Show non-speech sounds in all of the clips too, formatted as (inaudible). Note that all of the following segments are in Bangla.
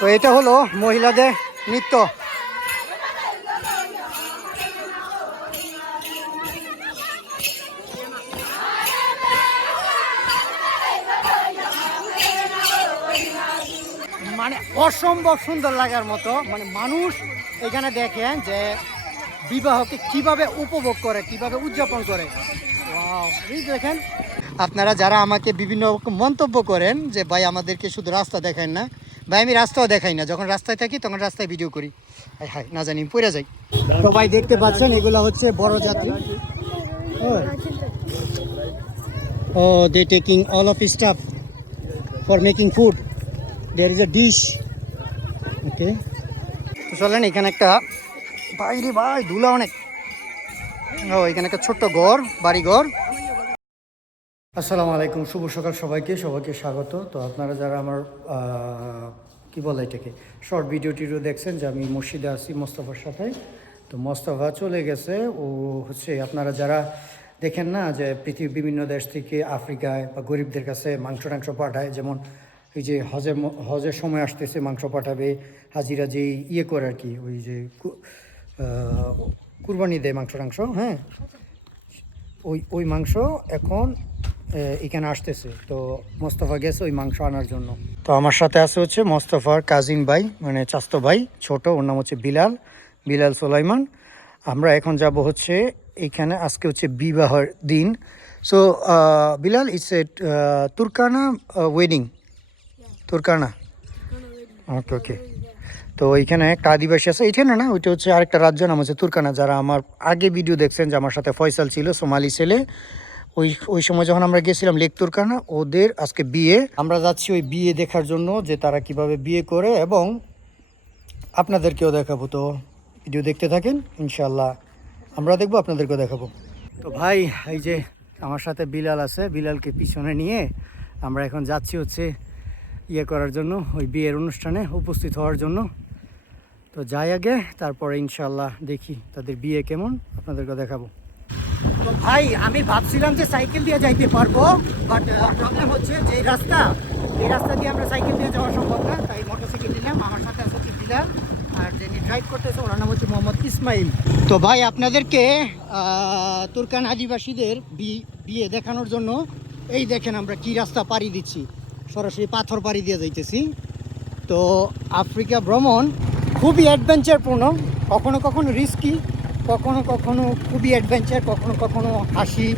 তো এটা হলো মহিলাদের নৃত্য। মানে অসম্ভব সুন্দর লাগার মতো মানে মানুষ এখানে দেখেন যে বিবাহকে কীভাবে উপভোগ করে, কীভাবে উদযাপন করে। দেখেন। আপনারা যারা আমাকে বিভিন্ন মন্তব্য করেন যে, ভাই, আমাদেরকে শুধু রাস্তা দেখেন না। ভাই আমি রাস্তাও দেখাই না। যখন রাস্তায় থাকি তখন রাস্তায় ভিডিও করি। হাই হাই না জানি পড়ে যাই। তো ভাই দেখতে পাচ্ছেন এগুলো হচ্ছে বড় যাত্রী। ও they taking all of stuff for making food there is a dish okay তো চলেন এখানে একটা বাইরে ভাই ধুলা অনেক। ও এখানে একটা ছোট্ট ঘর বাড়ি ঘর আসসালামু আলাইকুম শুভ সকাল সবাইকে সবাইকে স্বাগত। তো আপনারা যারা আমার কি বলে এটাকে? শর্ট ভিডিও টিডিও দেখছেন যে আমি মসজিদে আছি মোস্তফার সাথে। তো মোস্তফা চলে গেছে। ও হচ্ছে আপনারা যারা দেখেন না যে পৃথিবীর বিভিন্ন দেশ থেকে আফ্রিকায় বা গরিবদের কাছে মাংস টাংস পাঠায়, যেমন এই যে হজের হজের সময় আসতেছে, মাংস পাঠাবে, হাজিরা যে ইয়ে করে আর কি, ওই যে কুরবানি দেয় মাংস টাংস হ্যাঁ? ওই ওই মাংস এখন এখানে আসতেছে। তো মোস্তফা গেছে ওই মাংস আনার জন্য। তো আমার সাথে আছে হচ্ছে মোস্তফার কাজিন ভাই মানে চাস্ত ভাই, ছোট, ওর নাম হচ্ছে বিলাল বিলাল সোলাইমান। আমরা এখন যাব হচ্ছে এইখানে, আজকে হচ্ছে বিবাহের দিন। So Bilal it's a Turkana wedding Turkana? Okay okay তো এইখানে একটা আদিবাসী আছে। এইখানে না, ওইটা হচ্ছে আরেকটা রাজ্য নাম হচ্ছে তুর্কানা। যারা আমার আগে ভিডিও দেখছেন যে আমার সাথে ফয়সাল ছিল, সোমালি ছেলে ওই ওই সময় যখন আমরা গেছিলাম লেক তুর্কানা ওদের আজকে বিয়ে। আমরা যাচ্ছি ওই বিয়ে দেখার জন্য যে তারা কীভাবে বিয়ে করে এবং আপনাদেরকেও দেখাবো তো। ভিডিও দেখতে থাকেন ইনশাল্লাহ আমরা দেখব, আপনাদেরকেও দেখাবো। তো ভাই, এই যে আমার সাথে বিলাল আছে, বিলালকে পিছনে নিয়ে আমরা এখন যাচ্ছি হচ্ছে ইয়ে করার জন্য, ওই বিয়ের অনুষ্ঠানে উপস্থিত হওয়ার জন্য। তো যাই আগে, তারপরে ইনশাল্লাহ দেখি তাদের বিয়ে কেমন আপনাদেরকে দেখাবো। ভাই, আমি ভাবছিলাম যে সাইকেল দিয়ে যাইতে পারব বাট প্রবলেম হচ্ছে যে রাস্তা, এই রাস্তা দিয়ে আমরা সাইকেল দিয়ে যাওয়া সম্ভব না, তাই মোটরসাইকেল নিলাম, আমার সাথে আছে বিলাল আর যিনি ড্রাইভ করতেছে, ওনার নাম হচ্ছে মোহাম্মদ ইসমাইল। তো ভাই, আপনাদেরকে তুর্কান আদিবাসীদের বিয়ে দেখানোর জন্য, এই দেখেন আমরা কি রাস্তা পাড়ি দিচ্ছি, সরাসরি পাথর পাড়ি দিয়ে যাইতেছি। তো আফ্রিকা ভ্রমণ খুবই অ্যাডভেঞ্চারপূর্ণ কখনো কখনো রিস্কি কখনো কখনো খুবই অ্যাডভেঞ্চার কখনো কখনো হাসি,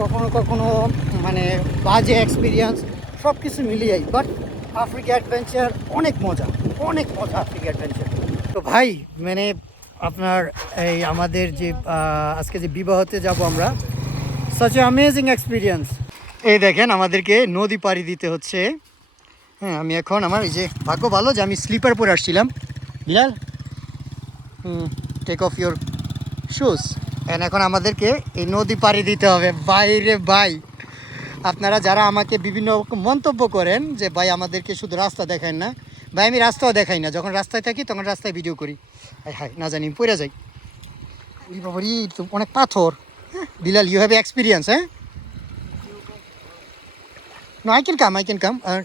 কখনো কখনো মানে বাজে এক্সপিরিয়েন্স সব কিছু মিলিয়েই। বাট আফ্রিকা অ্যাডভেঞ্চার অনেক মজা অনেক মজা আফ্রিকা অ্যাডভেঞ্চার তো ভাই মানে আপনার এই আমাদের যে আজকে যে বিবাহতে যাব আমরা সাচ এ অ্যামেজিং এক্সপিরিয়েন্স এই দেখেন, আমাদেরকে নদী পাড়ি দিতে হচ্ছে। হ্যাঁ আমি এখন আমার এই যে ভাগ্য ভালো যে আমি স্লিপার পরে আসছিলাম। Bilal take off your shoes and এখন আমাদেরকে এই নদী পাড়ি দিতে হবে। বাইরে ভাই আপনারা যারা আমাকে বিভিন্ন মন্তব্য করেন যে ভাই আমাদেরকে শুধু রাস্তা দেখান না। ভাই আমি রাস্তাও দেখাই না। যখন রাস্তায় থাকি তখন রাস্তায় ভিডিও করি। হাই হাই না জানি পড়ে যাই। বাবারি তো অনেক পাথর। হ্যাঁ বিলাল ইউ হ্যাভ এক্সপিরিয়েন্স হ্যাঁ? No, I can come. I can come. Uh,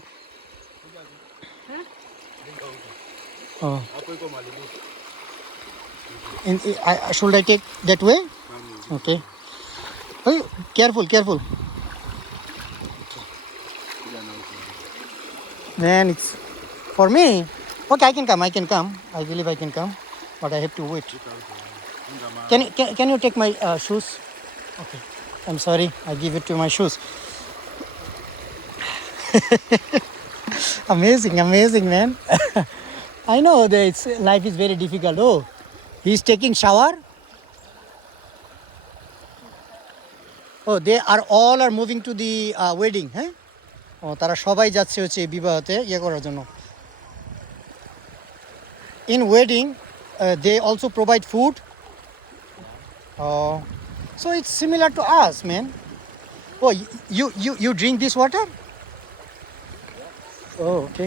oh. In, I, should I take that way? Okay. Hey, careful, careful. Man, it's for me. Okay, I can come. I can come. I believe I can come, but I have to wait. Can you- can, can you take my uh, shoes? Okay. I'm sorry. I give it to my shoes. (laughs) amazing, amazing, man. (laughs) I know that it's, life is very difficult. Oh, He's taking shower. Oh, they are all are moving to the uh, wedding, huh? ও তারা সবাই যাচ্ছে হচ্ছে বিবাহতে ইয়ে করার জন্য। In wedding they also provide food oh so it's similar to us men oh you you you drink this water okay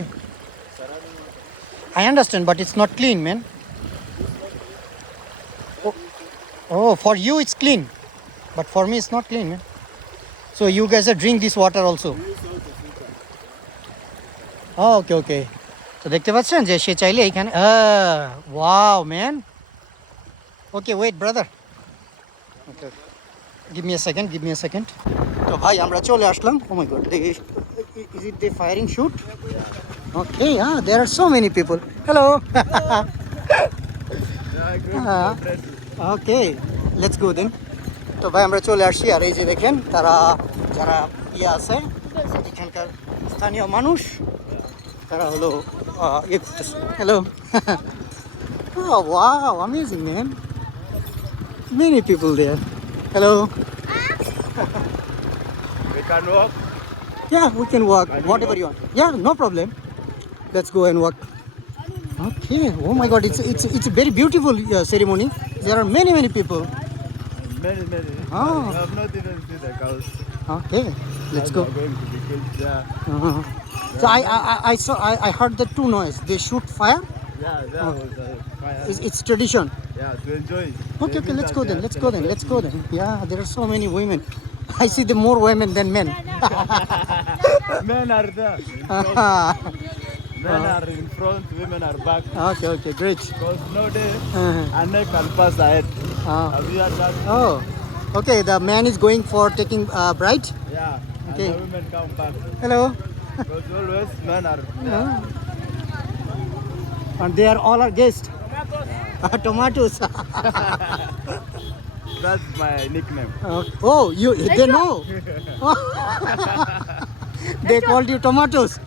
I understand but it's not clean man oh, for you it's clean, but for me it's not clean, man. So you guys are drink this water also. Oh, okay, okay. তো দেখতে পাচ্ছেন যে সে চাইলে এইখানে wow man okay wait brother okay give me a second give me a second তো ভাই আমরা চলে আসলাম। Oh O my god is it they firing shoot okay হ্যাঁ there are so many people hello okay let's go then তো ভাই আমরা চলে আসছি আর এই যে দেখেন তারা যারা ইয়ে আছে এখানকার স্থানীয় মানুষ তারা হলো আহ, ইয়ে করতেছে hello (laughs) wow amazing man many people there hello We can walk. Yeah, we can walk whatever you want. Yeah, no problem. Let's go and walk. Okay. Oh my God, it's it's it's a very beautiful uh, ceremony. There are many many people. Many, many. Oh. We have not even seen the cows. Okay, let's go. Going to be killed. Yeah. Uh-huh. So I, I I- I saw I, I heard the two noise. They shoot fire. Yeah, that Oh. was fire. It's, it's tradition. yeah, to enjoy. Okay, okay, let's go then. Let's go then. Let's go then. Yeah, there are so many women. (laughs) I see the more women than men. (laughs) Men are there. (laughs) in front. okay, Men are in front, women are back. okay, okay, great. Because no day Uh-huh. a neck can pass ahead. Uh, Have you heard that? oh, okay. The man is going for taking uh, bride. Yeah. Okay. And the women come back. Hello. Because always men are (laughs) there. And they are all our guests. Tomatoes. (laughs) (laughs) That's my nickname. oh, you they know. they called you tomatoes.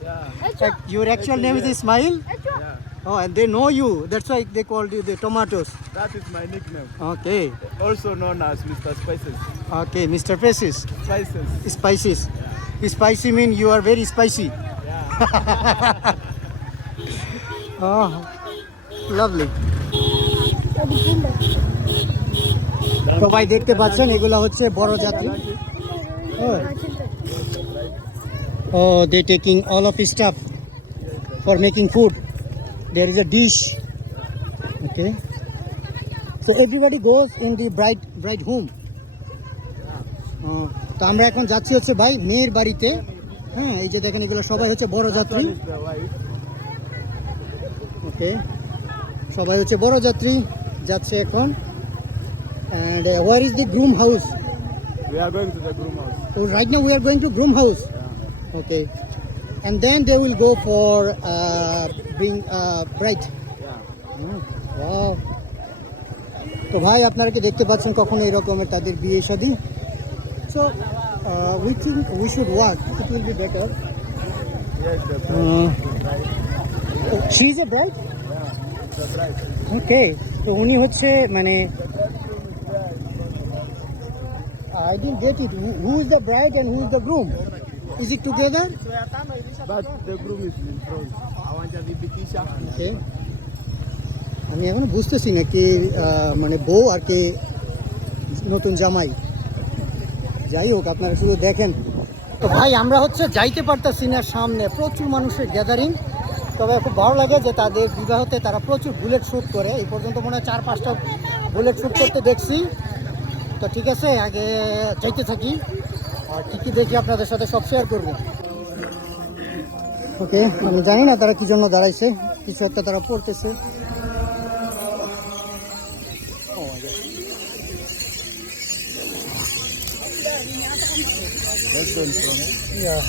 Yeah. Like, your actual name is Ismail. Yeah. Oh, and they know you. That's why they called you the tomatoes. That is my nickname. Okay. Also known as Mr. Spices. Okay, Mr. Faces. Spices. Spices. Spicy mean you are very spicy. Yeah. (laughs) Oh, lovely. সবাই দেখতে পাচ্ছেন এগুলো হচ্ছে বড় যাত্রী ও they taking all of stuff for making food there is a dish okay so everybody goes in the bride bride home তো আমরা এখন যাচ্ছি হচ্ছে ভাই মেয়ের বাড়িতে। হ্যাঁ এই যে দেখেন এগুলো সবাই হচ্ছে বড় যাত্রী। Is the. ওকে সবাই হচ্ছে বড় যাত্রী যাচ্ছে এখন। And where is the groom house We are going to the groom house. Right now we are going to groom house Yeah. Okay and then they will go for bring bride Yeah. Wow তো ভাই আপনারা কি দেখতে পাচ্ছেন কখনো এরকমের তাদের বিয়ে শাদী so we think we should work it will be better. Uh, she is a bride. Okay তো উনি হচ্ছে মানে I didn't get it. Who, who is the bride and who is the groom? Is it together? But the groom is in front. Okay. আমি এখনও বুঝতেছি না কে মানে বউ আর কে নতুন জামাই। যাই হোক আপনারা শুধু দেখেন। তো ভাই আমরা হচ্ছে যাইতে পারতাছি না সামনে। প্রচুর মানুষের গ্যাদারিং তবে খুব ভালো লাগে যে তাদের বিবাহতে তারা প্রচুর বুলেট শ্যুট করে। এই পর্যন্ত মনে হয় চার পাঁচটা বুলেট শ্যুট করতে দেখছি। তো ঠিক আছে আগে যাইতে থাকি। আর কী কী দেখি আপনাদের সাথে সব শেয়ার করব ওকে আমি জানি না তারা কি জন্য দাঁড়াইছে কিছু একটা তারা পড়তেছে Oh. Yeah.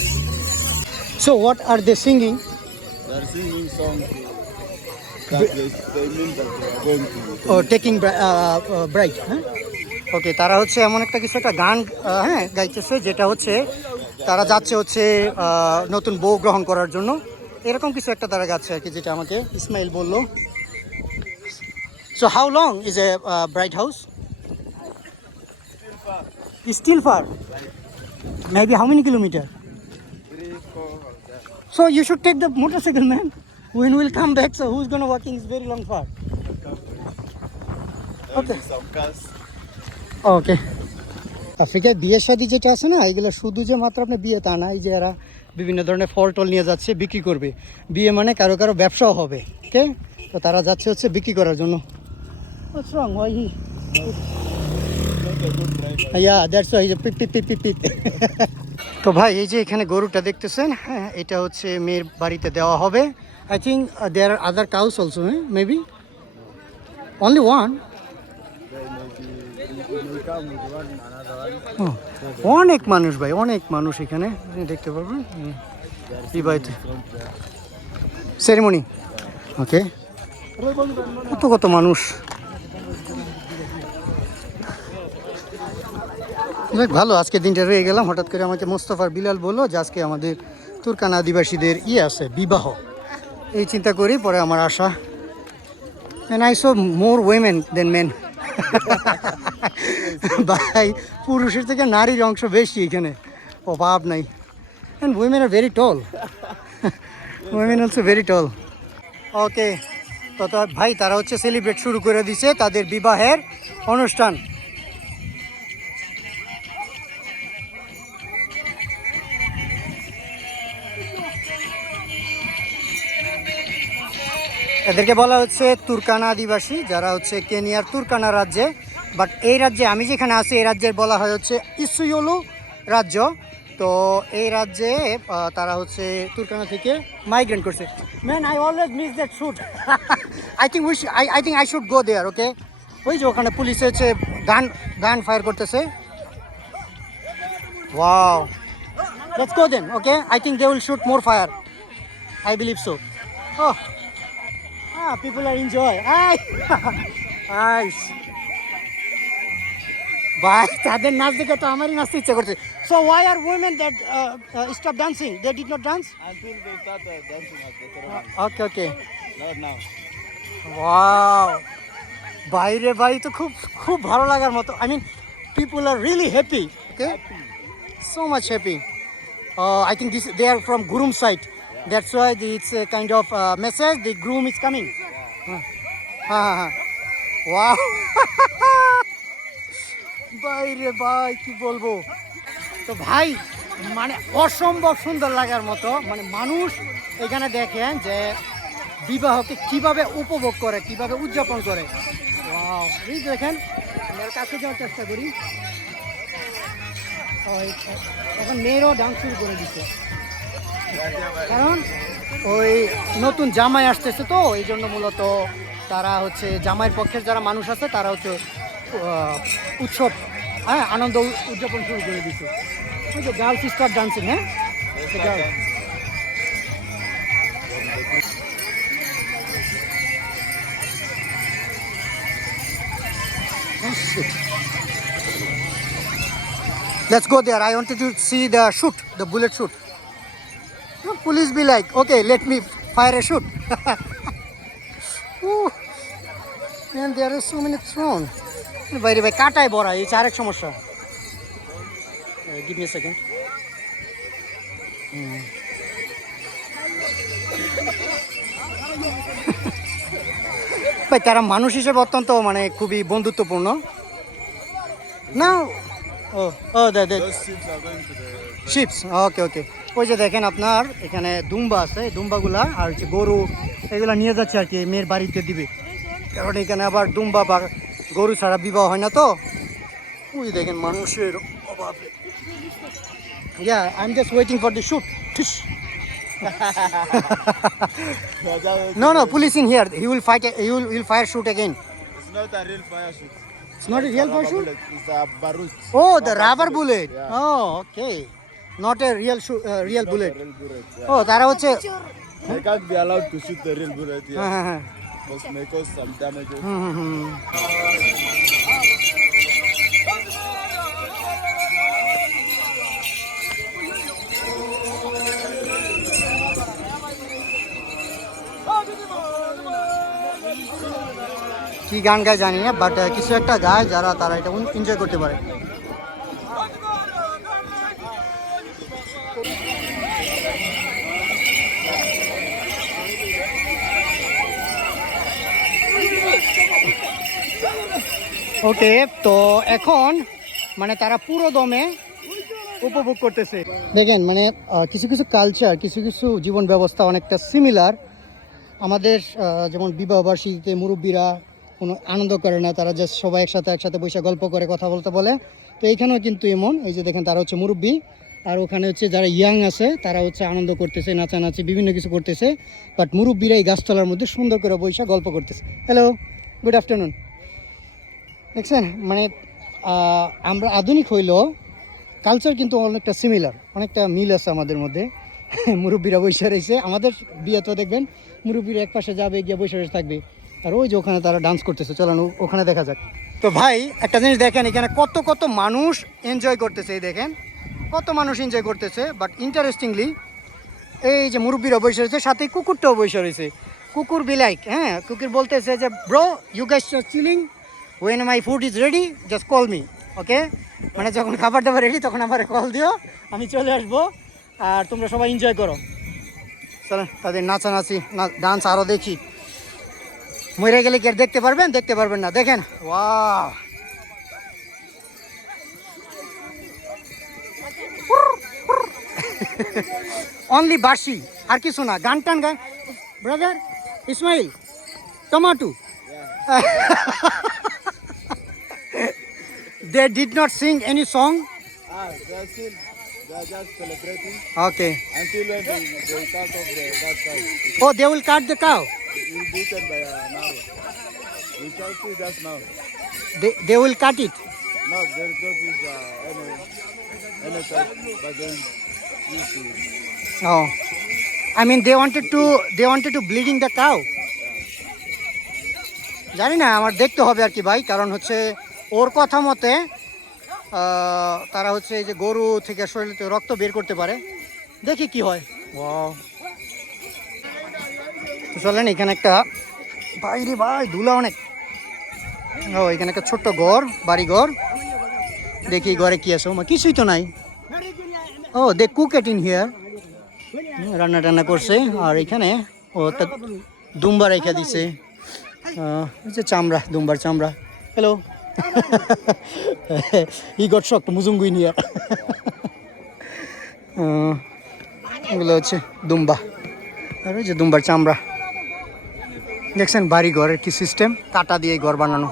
So what are they singing? They are singing song that they, they mean that they are going to. Or taking bri- uh, uh, bride? হ্যাঁ ওকে তারা হচ্ছে এমন একটা কিছু একটা গান হ্যাঁ গাইতেছে যেটা হচ্ছে তারা যাচ্ছে হচ্ছে নতুন বউ গ্রহণ করার জন্য এরকম কিছু একটা তারা গাচ্ছে আর কি যেটা আমাকে ইসমাইল বলল so how long is a bride house still far maybe how many kilometer so you should So the come back, so who's gonna walking is very long far. There will Okay. some cars. Okay আফ্রিকায় বিয়ে শাদি যেটা আছে না এগুলো শুধু যে মাত্র আপনি বিয়ে তা না এই যে এরা বিভিন্ন ধরনের ফল টল নিয়ে যাচ্ছে বিক্রি করবে। বিয়ে মানে কারও কারও ব্যবসাও হবে ওকে তো তারা যাচ্ছে হচ্ছে বিক্রি করার জন্য। (laughs) তো ভাই এই যে এখানে গরুটা দেখতেছেন হ্যাঁ এটা হচ্ছে মেয়ের বাড়িতে দেওয়া হবে। I think uh, there are other cows also, eh? maybe? Only one? Then maybe we will come with one another one. ও, অনেক মানুষ ভাই, অনেক মানুষ এখানে। দেখতে পারবেন। বিবাহিত সেরিমনি ওকে কত কত মানুষ। দেখ ভালো, আজকে দিনটা রয়ে গেলাম। হঠাৎ করে আমাকে মোস্তফার বিলাল বলল যে আজকে আমাদের তুর্কান আদিবাসীদের ইয়ে আছে, বিবাহ। এই চিন্তা করি, পরে আমার আশা। And I saw more women than men. (laughs) (laughs) ভাই, পুরুষের থেকে নারীর অংশ বেশি এখানে। অভাব নাই। Women are very tall women also very tall okay তো ভাই, তারা হচ্ছে সেলিব্রেট শুরু করে দিছে তাদের বিবাহের অনুষ্ঠান। এদেরকে বলা হচ্ছে তুর্কানা আদিবাসী, যারা হচ্ছে কেনিয়ার তুর্কানা রাজ্যে বাট এই রাজ্যে আমি যেখানে আছি এই রাজ্যের বলা হয় হচ্ছে ইসুইওলু রাজ্য। তো এই রাজ্যে তারা হচ্ছে তুর্কানা থেকে মাইগ্রেন্ট করছে। Man I always miss that shoot I think wish I I think I should go there okay ওই যে ওখানে পুলিশ হচ্ছে গান গান ফায়ার করতেছে। Wow let's go then okay I think they will shoot more fire I believe so Oh, Ah, people are enjoy. Ay! Nice. (laughs) ভাই তাদের নাচ দেখে তো আমারই নাচতে ইচ্ছা করছে so why are women that stop dancing they did not dance. Okay okay. Wow বাইরে বাই তো খুব খুব ভালো লাগার মতো I mean people are really happy okay. Uh, I think this they are from groom side. That's why it's a kind of uh, message. The groom is coming. Uh, ha ha ha. Wow. ভাই রে ভাই, কি বলব? তো ভাই মানে অসম্ভব সুন্দর লাগার মতো মানে মানুষ এখানে দেখেন যে বিবাহকে কীভাবে উপভোগ করে, কীভাবে উদযাপন করে। দেখেন কাছে যাওয়ার চেষ্টা করি। এখন মেয়েরও ডান্স শুরু করে দিচ্ছে কারণ ওই নতুন জামাই আসতেছে তো, এই জন্য মূলত তারা হচ্ছে জামাইয়ের পক্ষের যারা মানুষ আছে, তারা হচ্ছে উৎসব হ্যাঁ আনন্দ উ- উদযাপন শুরু করে দিচ্ছে ওই যে গার্লস স্টার ডান্সিং হ্যাঁ girl Let's go there. I wanted to see the shoot, the bullet shoot. No, police be like, okay, let me fire a shoot. (laughs) Ooh. Man, there are so many thrown. বাইরে ভাই, কাটায় বড়া, এই আরেক সমস্যা। গিভ মি সেকেন্ড ভাই, তারা মানুষ হিসেবে অত্যন্ত মানে খুবই বন্ধুত্বপূর্ণ। না, ও ও. শিপস ওকে ওকে ওই যে দেখেন আপনার, এখানে দুম্বা আছে দুম্বাগুলা, আর হচ্ছে গরু, এগুলা নিয়ে যাচ্ছে আর কি, মেয়ের বাড়িতে দিবে। কারণ এখানে আবার দুম্বা গরু ছাড়া বিবাহ হয় না তো ওই দেখেন মানুষের অভাব yeah I am just waiting for the shoot ঠিস no, no, police in here. He will fight. He will, he will fire shoot again. It's not a real fire shoot. It's not a real fire shoot. It's a barut. Oh, the rubber bullet. Yeah. Oh, okay. Not a real shoot. Uh, real, bullet. real bullet. Yeah. Oh, that was. They can't be allowed to shoot the real bullet. Yeah. হ্যাঁ হ্যাঁ হ্যাঁ Because may cause some damages. হুম হুম হুম কি গান গায় জানি না বাট কিছু একটা গায় যারা তারা এটা এনজয় করতে পারে ওকে, তো এখন মানে তারা পুরো দমে উপভোগ করতেছে। দেখেন মানে কিছু কিছু কালচার কিছু কিছু জীবন ব্যবস্থা অনেকটা সিমিলার আমাদের যেমন বিবাহ বার্ষিকীতে মুরব্বীরা কোনো আনন্দ করে না, তারা জাস্ট সবাই একসাথে একসাথে বসে গল্প করে, কথা বলতে বলে। তো এইখানেও কিন্তু এমন, এই যে দেখেন, তারা হচ্ছে মুরব্বী। আর ওখানে হচ্ছে যারা ইয়াং আছে, তারা হচ্ছে আনন্দ করতেছে, নাচানাচি, বিভিন্ন কিছু করতেছে। বাট মুরব্বীরা এই গাছতলার মধ্যে সুন্দর করে বৈশা গল্প করতেছে। হ্যালো গুড আফটারনুন দেখছেন? মানে আমরা আধুনিক হইলেও কালচার কিন্তু অনেকটা সিমিলার অনেকটা মিল আছে আমাদের মধ্যে। (laughs) মুরব্বীরা বসে রয়েছে। আমাদের বিয়ে তো দেখবেন, মুরব্বীরা এক পাশে যাবে, গিয়ে বসে থাকবে। আর ওই যে ওখানে তারা ডান্স করতেছে। চলানো ওখানে দেখা যাক। তো ভাই, একটা জিনিস দেখেন, এখানে কত কত মানুষ এনজয় করতেছে, এই দেখেন। কত মানুষ এনজয় করতেছে বাট ইন্টারেস্টিংলি এই যে মুরব্বীরা বসে রয়েছে, সাথে কুকুরটাও বসে রয়েছে। কুকুর বিলাইক হ্যাঁ কুকুর বলতেছে যে bro you guys chilling when my food is ready just call me okay মানে যখন খাবার দাবার রেডি তখন আমার কল দিও, আমি চলে আসব, আর তোমরা সবাই এনজয় করো। চলো, তাদের নাচানাচি ডান্স আরও দেখি। মরে গেলে কি আর দেখতে পারবেন? দেখতে পারবেন না, দেখেন। ওয়া অনলি বাসি আর কিছু না, গান টান gun. Brother Ismail tomato they did not sing any song Ah, they are still, they are just celebrating okay until when they, they cut off the that cow. It oh they will cut the cow will be eaten by an arrow. We shall see just now. They will cut it No, there is not uh, any, any type, but then you see. Oh I mean they wanted to they wanted to bleeding the cow জানি না আমার দেখতে হবে আর কি ভাই কারণ হচ্ছে ওর কথা মতে তারা হচ্ছে এই যে গরু থেকে শরীরে থেকে রক্ত বের করতে পারে। দেখি কি হয়. চলেন এখানে একটা বাইরে ভাই ধুলা অনেক। ও এখানে একটা ছোট্ট ঘর বাড়ি ঘর দেখি ঘরে কি আছে। কিছুই তো নাই। ও they cook it in here রান্না টান্না করছে। আর এখানে ও একটা দুম্বা রেখে দিছে। চামড়া দুম্বার চামড়া। Hello he got shock mzungu in here এগুলো হচ্ছে দুম্বা। আর ওই যে দুম্বার চামড়া। দেখছেন বাড়ি ঘরের কি সিস্টেম কাটা দিয়ে ঘর বানানো।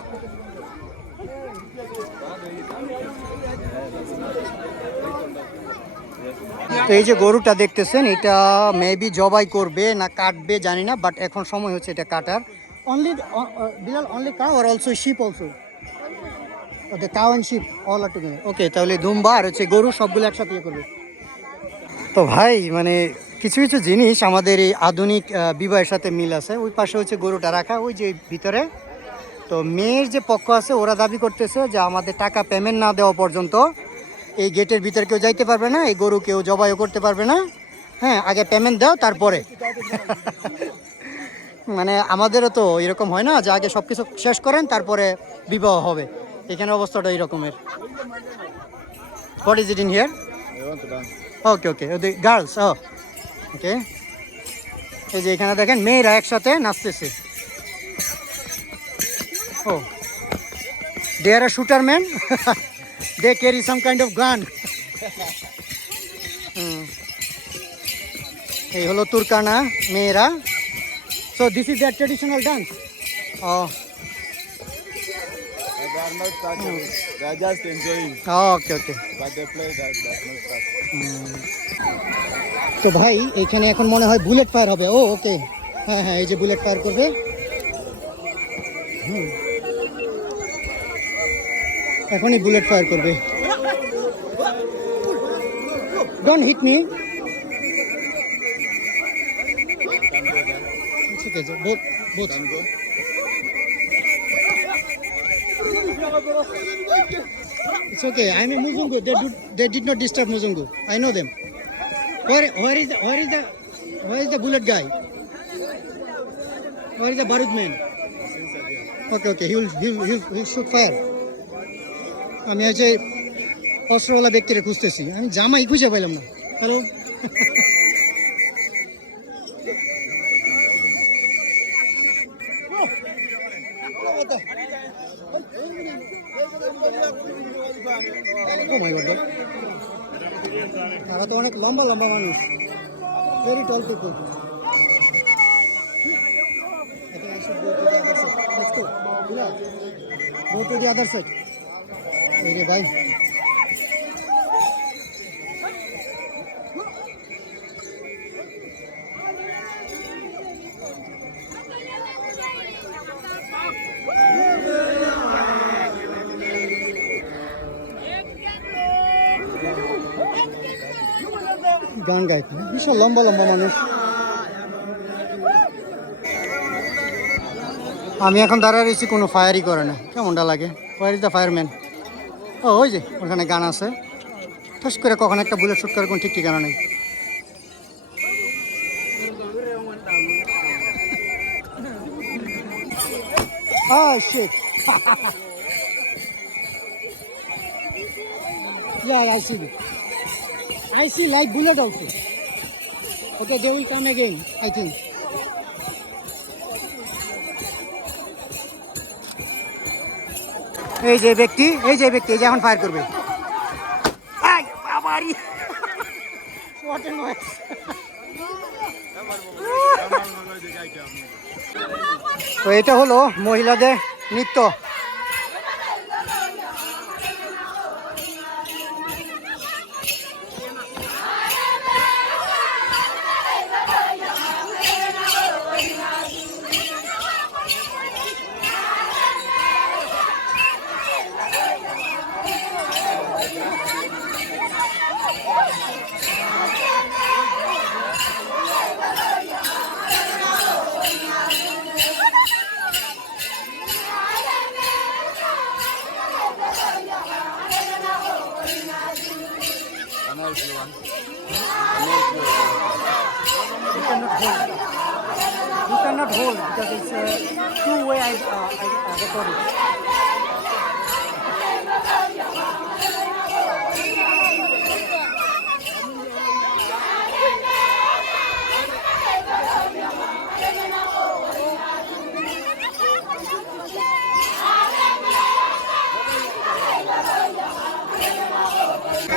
তো এই যে গরুটা দেখতেছেন, এটা মেবি জবাই করবে না কাটবে, জানি না বাট এখন সময় হচ্ছে এটা কাটার। Only Bilal only cow are also sheep also okay cow all are together okay, তাহলে দুম্বা আর হচ্ছে গরু সবগুলো একসাথে ইয়ে করবে। তো ভাই মানে কিছু কিছু জিনিস আমাদের এই আধুনিক বিবাহের সাথে মিল আছে। ওই পাশে হচ্ছে গরুটা রাখা, ওই যে ভিতরে। তো মেয়ের যে পক্ষ আছে, ওরা দাবি করতেছে যে আমাদের টাকা পেমেন্ট না দেওয়া পর্যন্ত এই গেটের ভিতরে কেউ যাইতে পারবে না, এই গরু কেউ জবাইও করতে পারবে না। হ্যাঁ আগে পেমেন্ট দাও, তারপরে। মানে আমাদেরও তো এরকম হয় না যে আগে সব কিছু শেষ করেন, তারপরে বিবাহ হবে। এখানে অবস্থাটা এইরকমের what is it in here. Okay okay girls oh okay এই যে এখানে দেখেন, মেয়েরা একসাথে নাচতেছে। ও they are shooter man they carry some kind of gun এই হলো তুর্কানা, মেয়েরা। So this is their traditional dance oh are not touching it. They are just enjoying. Okay okay But they play that does not touch. তো ভাই এখানে এখন মনে হয় বুলেট ফায়ার হবে। ও ওকে হ্যাঁ হ্যাঁ এই যে বুলেট ফায়ার করবে। হুম। এখনই বুলেট ফায়ার করবে। ডোন্ট হিট মি ঠিক আছে both both Can go. It's okay. I'm a Muzungu. They, do, they did not disturb Muzungu. I know them. Where, where is the, where is the, where is the bullet guy? Where is the Barud man? Okay, okay. He will, he will, he will, he will shoot fire. আমি হচ্ছে অস্ত্রওয়ালা ব্যক্তিরা খুঁজতেছি আমি জামাই খুঁজে পাইলাম না হ্যালো ও মাই গড তারা তো অনেক লম্বা লম্বা মানুষ। Very tall people go to the other side ভাই। গাইতে। বিশাল লম্বা লম্বা মানুষ। আমি এখন দাঁড়া রয়েছি কোনো ফায়ারই করে না। কেমনটা লাগে? ফায়ার ইজ দ্য ফায়ারম্যান ও ওই যে ওখানে গান আছে। ঠাস করে কখন একটা বুলেট শুট করে কোনো ঠিক ঠিকানা নেই। yeah, (laughs) I see. I see light bullet also. Okay, they will come again, I think. এই যে ব্যক্তি এই যে ব্যক্তি এই যে এখন ফায়ার করবে বাবারি। What a noise. তো এটা হলো মহিলাদের নৃত্য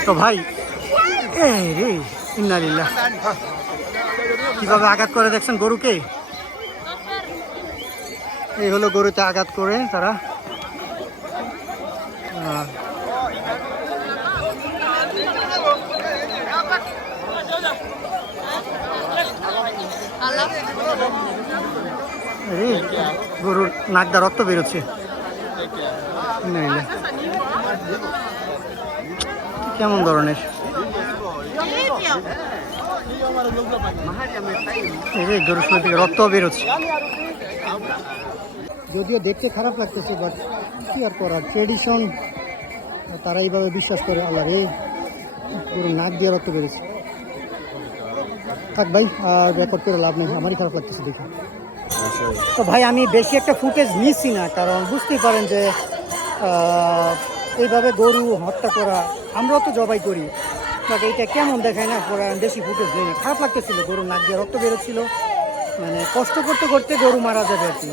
তো ভাই। রে ইন্নালিল্লাহ কীভাবে আঘাত করে দেখছেন গরুকে? এই হলো গরুতে আঘাত করে তারা। গরুর নাকদা রক্ত বেরোচ্ছে। কেমন ধরনের? রক্ত বেরোচ্ছে যদিও দেখতে খারাপ লাগতেছে বাট কি আর করার? ট্রেডিশন তারা এইভাবে বিশ্বাস করে আল্লাহ রে গরুর নাক দিয়ে রক্ত বেরোচ্ছে থাক ভাই, আর রেকর্ড করে লাভ নেই, আমারই খারাপ লাগতেছে দেখে। তো ভাই, আমি বেশি একটা ফুটেজ নিচ্ছি না, কারণ বুঝতেই পারেন যে এইভাবে গরু হত্যা করা, আমরাও তো জবাই করি। বাট এইটা কেমন দেখায় না? দেশি ফুটেজ নেই খারাপ লাগতেছিল গরু নাক দিয়ে রক্ত বেরোচ্ছিল। মানে কষ্ট করতে করতে গরু মারা যাবে আর কি।